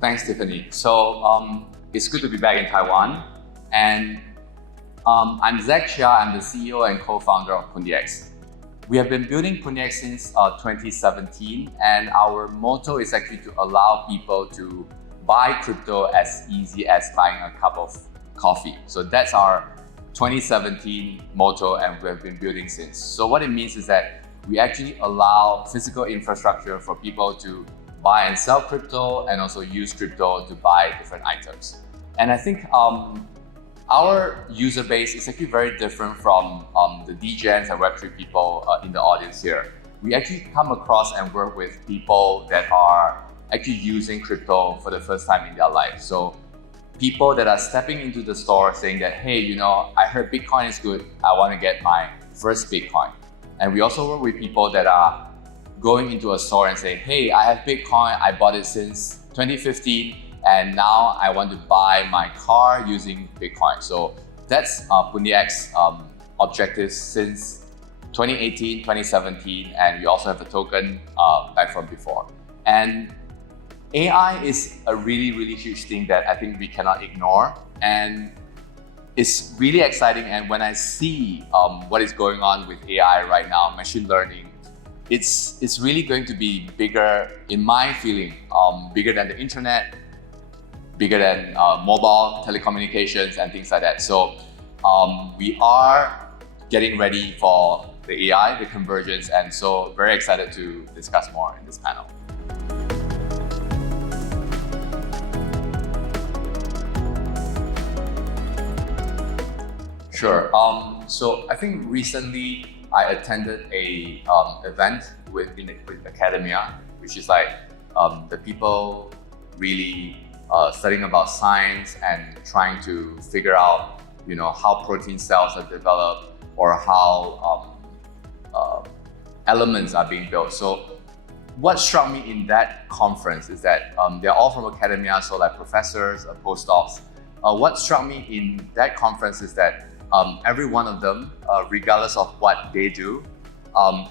Thanks, Tiffany. It's good to be back in Taiwan. And I'm Zac Cheah. I'm the CEO and co-founder of PundiX. We have been building PundiX since 2017, and our motto is actually to allow people to buy crypto as easy as buying a cup of coffee. So that's our 2017 motto, and we have been building since. So what it means is that we actually allow physical infrastructure for people to buy and sell crypto and also use crypto to buy different items. And I think our user base is actually very different from the DGens and Web3 people in the audience here. We actually come across and work with people that are actually using crypto for the first time in their life. So people that are stepping into the store saying that, hey, I heard Bitcoin is good. I want to get my first Bitcoin. And we also work with people that are going into a store and say, hey, I have Bitcoin. I bought it since 2015. And now I want to buy my car using Bitcoin. So that's PundiX objectives since 2018, 2017, and we also have a token back from before. And AI is a really, really huge thing that I think we cannot ignore. And it's really exciting. And when I see what is going on with AI right now, machine learning, it's really going to be bigger, in my feeling, bigger than the internet, bigger than mobile telecommunications and things like that. So we are getting ready for the AI, the convergence, and so very excited to discuss more in this panel. Sure. So I think recently I attended a event with academia, which is like the people really studying about science and trying to figure out, how protein cells are developed or how elements are being built. So what struck me in that conference is that they're all from academia, so like professors, postdocs. What struck me in that conference is that every one of them, regardless of what they do,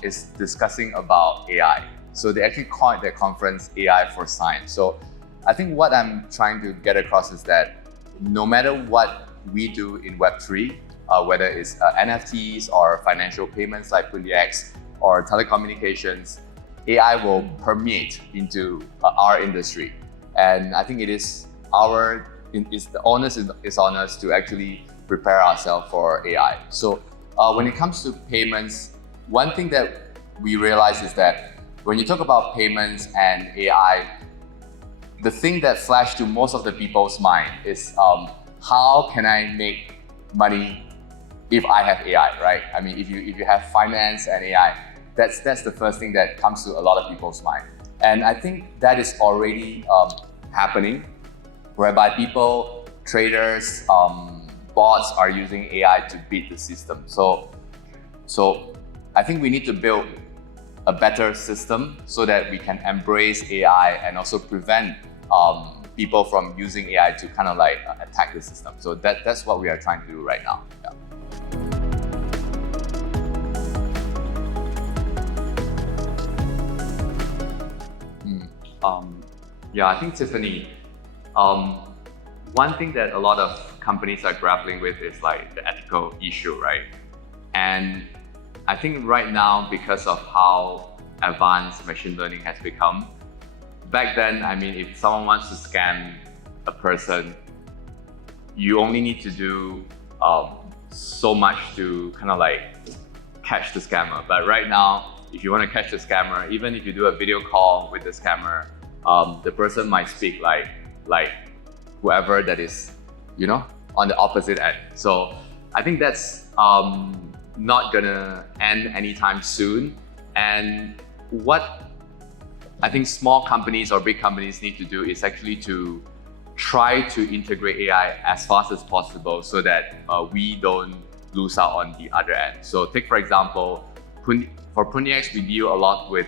is discussing about AI. So they actually called their conference AI for Science. So I think what I'm trying to get across is that no matter what we do in Web3, whether it's NFTs or financial payments like PundiX or telecommunications, AI will permeate into our industry. And I think the onus is on us to actually prepare ourselves for AI. So when it comes to payments, one thing that we realize is that when you talk about payments and AI, the thing that flashed to most of the people's mind is how can I make money if I have AI, right? I mean, if you have finance and AI, that's the first thing that comes to a lot of people's mind. And I think that is already happening, whereby people, traders, bots are using AI to beat the system. So I think we need to build a better system so that we can embrace AI and also prevent people from using AI to kind of like attack the system. So that's what we are trying to do right now. Yeah. I think, Tiffany, one thing that a lot of companies are grappling with is like the ethical issue, right? And I think right now, because of how advanced machine learning has become, back then, I mean, if someone wants to scam a person, you only need to do so much to kind of like catch the scammer. But right now, if you want to catch the scammer, even if you do a video call with the scammer, the person might speak like whoever that is, on the opposite end. So I think that's not gonna end anytime soon. And what I think small companies or big companies need to do is actually to try to integrate AI as fast as possible so that we don't lose out on the other end. So take, for example, for PundiX, we deal a lot with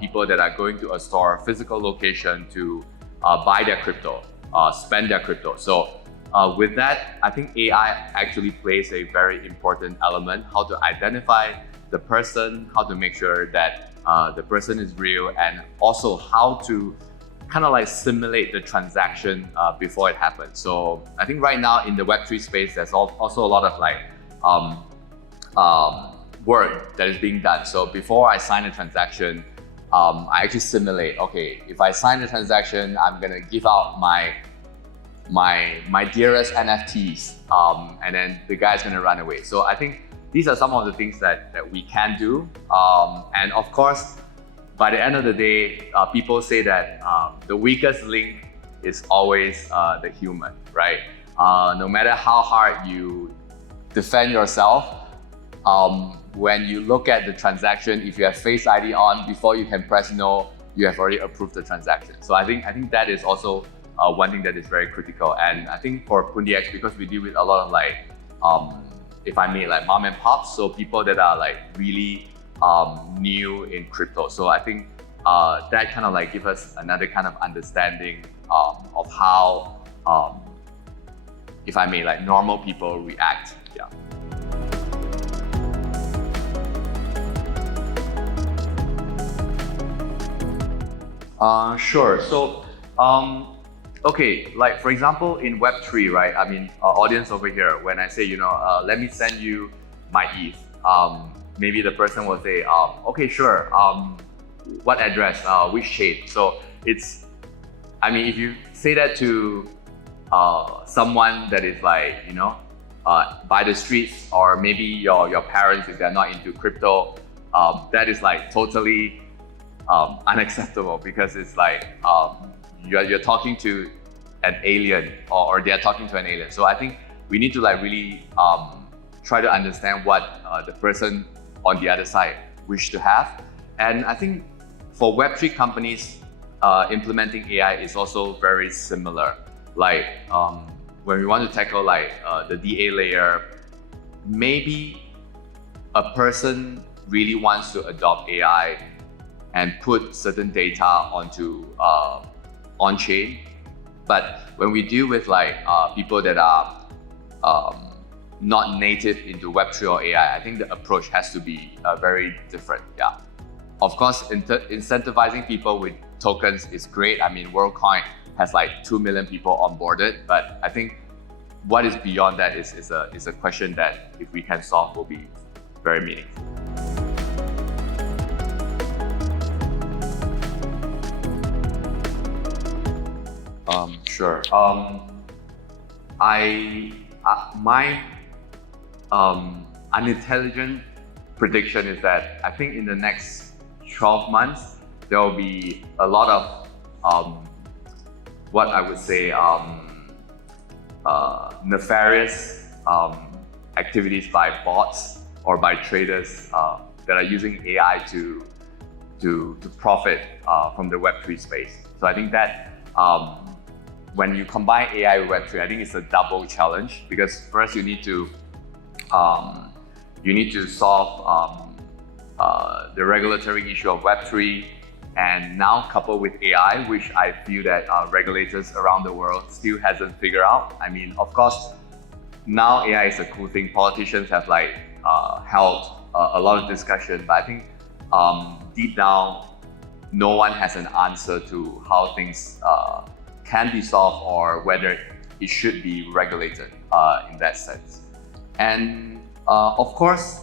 people that are going to a store, physical location to buy their crypto, spend their crypto. So with that, I think AI actually plays a very important element, how to identify the person, how to make sure that the person is real, and also how to kind of like simulate the transaction before it happens. So I think right now in the Web3 space, there's also a lot of like work that is being done. So before I sign a transaction, I actually simulate, okay, if I sign the transaction, I'm gonna give out my dearest NFTs, and then the guy's gonna run away. So I think these are some of the things that we can do. And of course, by the end of the day, people say that the weakest link is always the human, right? No matter how hard you defend yourself, when you look at the transaction, if you have Face ID on, before you can press no, you have already approved the transaction. So I think that is also one thing that is very critical. And I think for PundiX, because we deal with a lot of like, if I may, like mom and pops, so people that are like really new in crypto. So I think that kind of like give us another kind of understanding of how, if I may, like normal people react. Yeah. Sure. So, okay, like for example, in Web3, right? I mean, audience over here, when I say, let me send you my ETH, maybe the person will say, okay, sure. What address? Which chain? So it's, I mean, if you say that to someone that is like, by the streets, or maybe your parents, if they're not into crypto, that is like totally unacceptable, because it's like you're talking to an alien, or they're talking to an alien. So I think we need to like really try to understand what the person on the other side wish to have. And I think for Web3 companies, implementing AI is also very similar. Like when we want to tackle like the DA layer, maybe a person really wants to adopt AI and put certain data onto on-chain. But when we deal with like people that are not native into Web3 or AI, I think the approach has to be very different. Yeah. Of course, incentivizing people with tokens is great. I mean, WorldCoin has like 2 million people onboarded, but I think what is beyond that is a question that if we can solve will be very meaningful. Sure. My unintelligent prediction is that I think in the next 12 months, there will be a lot of what I would say nefarious activities by bots or by traders that are using AI to profit from the Web3 space. So I think that when you combine AI with Web3, I think it's a double challenge, because first you need to solve the regulatory issue of Web3, and now coupled with AI, which I feel that regulators around the world still hasn't figured out. I mean, of course, now AI is a cool thing. Politicians have like held a lot of discussion, but I think deep down, no one has an answer to how things can be solved, or whether it should be regulated in that sense. And of course,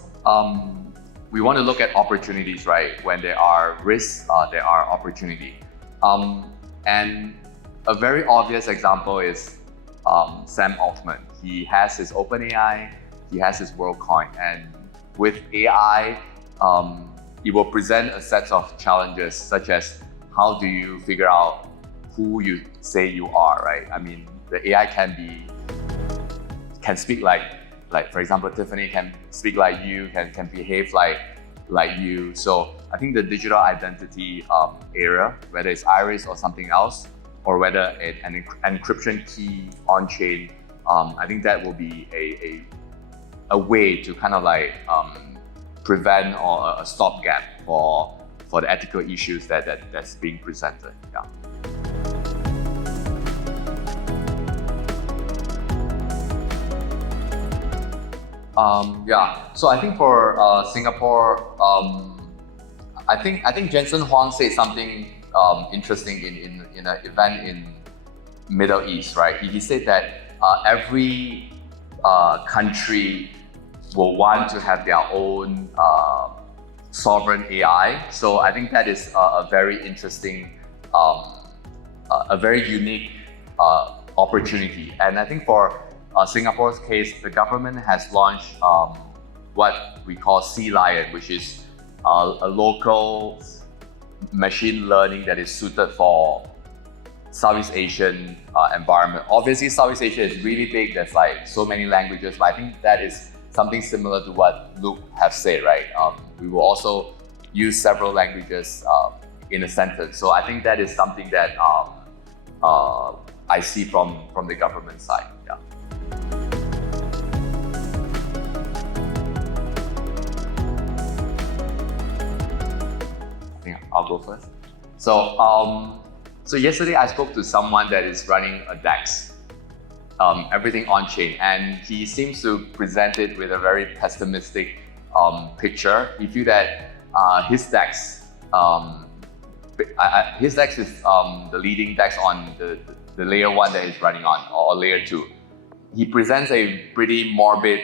we want to look at opportunities, right? When there are risks, there are opportunity. And a very obvious example is Sam Altman. He has his OpenAI, he has his WorldCoin, and with AI, it will present a set of challenges, such as how do you figure out who you say you are, right? I mean, the AI can speak like for example, Tiffany can speak like you, can behave like you. So I think the digital identity area, whether it's iris or something else, or whether an encryption key on chain, I think that will be a way to kind of like prevent or a stopgap for the ethical issues that's being presented. Yeah. Yeah. So I think for Singapore, I think Jensen Huang said something interesting in an event in Middle East, right? He said that every country will want to have their own sovereign AI. So I think that is a very interesting, a very unique opportunity. And I think for Singapore's case, the government has launched what we call Sea Lion, which is a local machine learning that is suited for Southeast Asian environment. Obviously, Southeast Asia is really big. There's like so many languages, but I think that is something similar to what Luke has said, right? We will also use several languages in a sentence. So I think that is something that I see from the government side. Yeah. I think I'll go first. So yesterday I spoke to someone that is running a DEX, everything on chain, and he seems to present it with a very pessimistic picture. He feels that his DEX is the leading DEX on the layer 1 that he's running on, or layer 2. He presents a pretty morbid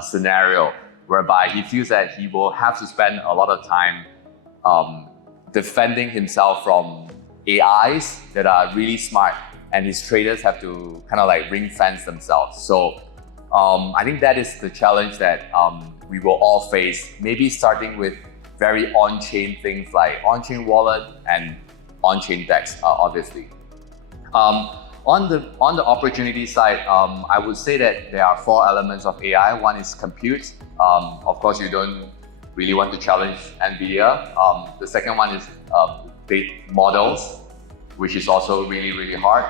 scenario whereby he feels that he will have to spend a lot of time defending himself from AIs that are really smart, and his traders have to kind of like ring fence themselves. So I think that is the challenge that we will all face, maybe starting with very on-chain things like on-chain wallet and on-chain DEX, obviously. On the opportunity side, I would say that there are 4 elements of AI. One is compute. Of course, you don't really want to challenge NVIDIA. The second one is big models, which is also really, really hard.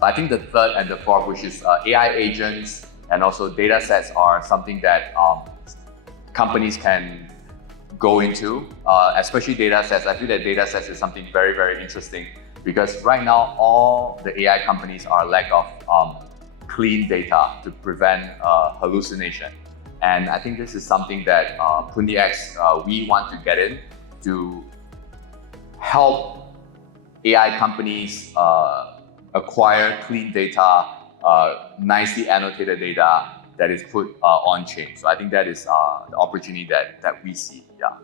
But I think the third and the fourth, which is AI agents and also data sets, are something that companies can go into, especially data sets. I feel that data sets is something very, very interesting, because right now all the AI companies are lack of clean data to prevent hallucination. And I think this is something that PundiX, we want to get in to help AI companies acquire clean data, nicely annotated data that is put on chain. So I think that is the opportunity that we see. Yeah.